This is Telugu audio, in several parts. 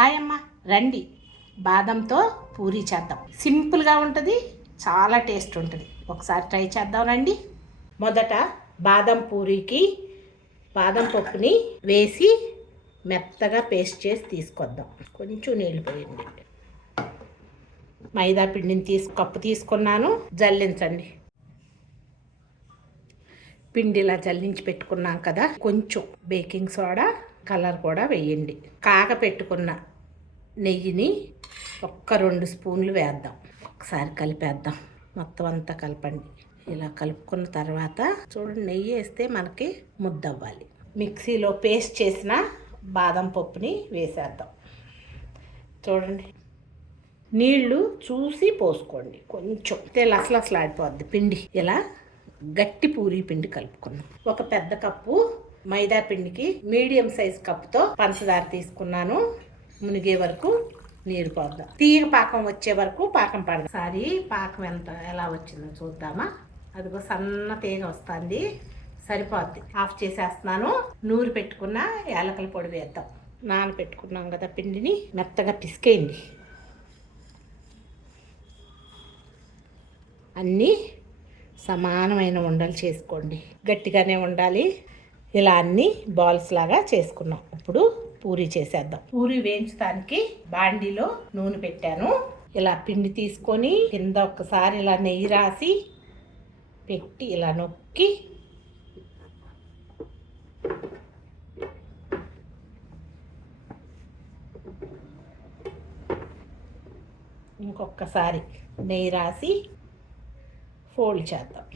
హాయ్ అమ్మ రండి. బాదంతో పూరీ చేద్దాం. సింపుల్గా ఉంటుంది చాలా టేస్ట్ ఉంటుంది. ఒకసారి ట్రై చేద్దాం రండి. మొదట బాదం పూరీకి బాదం పప్పుని వేసి మెత్తగా పేస్ట్ చేసి తీసుకొద్దాం. కొంచెం నీళ్ళు పోయండి. మైదా పిండిని తీసు కప్పు తీసుకున్నాను. జల్లించండి. పిండి ఇలా జల్లించి పెట్టుకున్నాం కదా కొంచెం బేకింగ్ సోడా కలర్ కూడా వేయండి. కాగ పెట్టుకున్న నెయ్యిని ఒక్క రెండు స్పూన్లు వేద్దాం. ఒకసారి కలిపేద్దాం. మొత్తం అంతా కలపండి. ఇలా కలుపుకున్న తర్వాత చూడండి నెయ్యి వేస్తే మనకి ముద్ద అవ్వాలి మిక్సీలో పేస్ట్ చేసిన బాదం పప్పుని వేసేద్దాం. చూడండి నీళ్ళు చూసి పోసుకోండి. కొంచెం లసలసలాడిపోద్ది పిండి. ఇలా గట్టి పూరి పిండి కలుపుకున్నాం ఒక పెద్ద కప్పు మైదా పిండికి మీడియం సైజ్ కప్పుతో పంచదార తీసుకున్నాను. మునిగే వరకు నీరు పోద్దాం. తీగ పాకం వచ్చే వరకు పాకం పడదాం. సారి పాకం ఎంత ఎలా వచ్చిందో చూద్దామా? అదిగో సన్న తీగ వస్తుంది. సరిపోద్ది. ఆఫ్ చేసేస్తున్నాను. నూరు పెట్టుకున్న ఏలకల పొడి వేద్దాం. నానబెట్టుకున్నాం కదా పిండిని మెత్తగా పిసికేయండి. అన్నీ సమానమైన ఉండలు చేసుకోండి. గట్టిగానే ఉండాలి. ఇలా అన్నీ బాల్స్ లాగా చేసుకున్నాం. ఇప్పుడు పూరి చేసేద్దాం. పూరి వేయించడానికి బాండీలో నూనె పెట్టాను. ఇలా పిండి తీసుకొని కింద ఒక్కసారి ఇలా నెయ్యి రాసి పెట్టి ఇలా నొక్కి ఇంకొకసారి నెయ్యి రాసి ఫోల్డ్ చేద్దాం.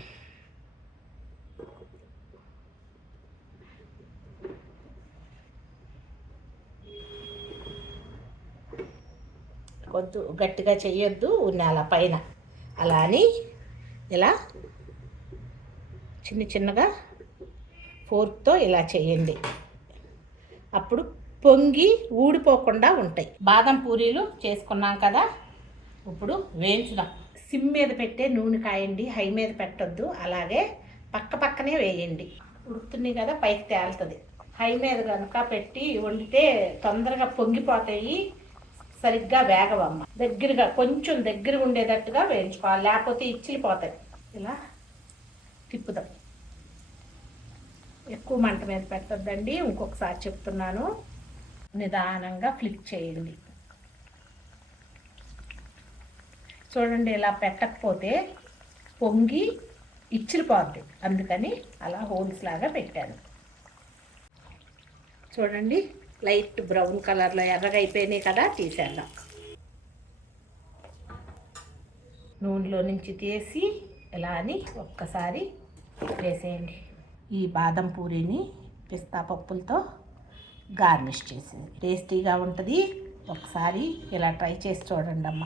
వద్దు గట్టిగా చేయొద్దు నేల పైన. అలా అని ఇలా చిన్న చిన్నగా ఫోర్క్తో ఇలా చేయండి. అప్పుడు పొంగి ఊడిపోకుండా ఉంటాయి. బాదం పూరీలు చేసుకున్నాం కదా ఇప్పుడు వేయించుదాం. సిమ్ మీద పెట్టే నూనె కాయండి హై మీద పెట్టొద్దు అలాగే పక్క పక్కనే వేయండి. ఉడుకుతున్నాయి కదా పైకి తేలుతుంది. హై మీద కనుక పెట్టి వండితే తొందరగా పొంగిపోతాయి. సరిగ్గా వేగవమ్మ. దగ్గరగా కొంచెం దగ్గరగా ఉండేటట్టుగా వేయించుకోవాలి. లేకపోతే ఇచ్చిలిపోతాయి ఇలా తిప్పుదాం. ఎక్కువ మంట మీద పెట్టద్దండి. ఇంకొకసారి చెప్తున్నాను. నిదానంగా ఫ్లిక్ చేయండి. చూడండి ఇలా పెట్టకపోతే పొంగి ఇచ్చిరిపోద్ది అందుకని అలా హోల్స్ లాగా పెట్టాను. చూడండి లైట్ బ్రౌన్ కలర్లో ఎర్రగా అయిపోయినాయి కదా తీసేద్దాం. నూనెలో నుంచి తీసి ఇలా అని ఒక్కసారి వేసేయండి. ఈ బాదం పూరీని పిస్తా పప్పులతో గార్నిష్ చేసింది. టేస్టీగా ఉంటుంది. ఒకసారి ఇలా ట్రై చేసి చూడండి అమ్మ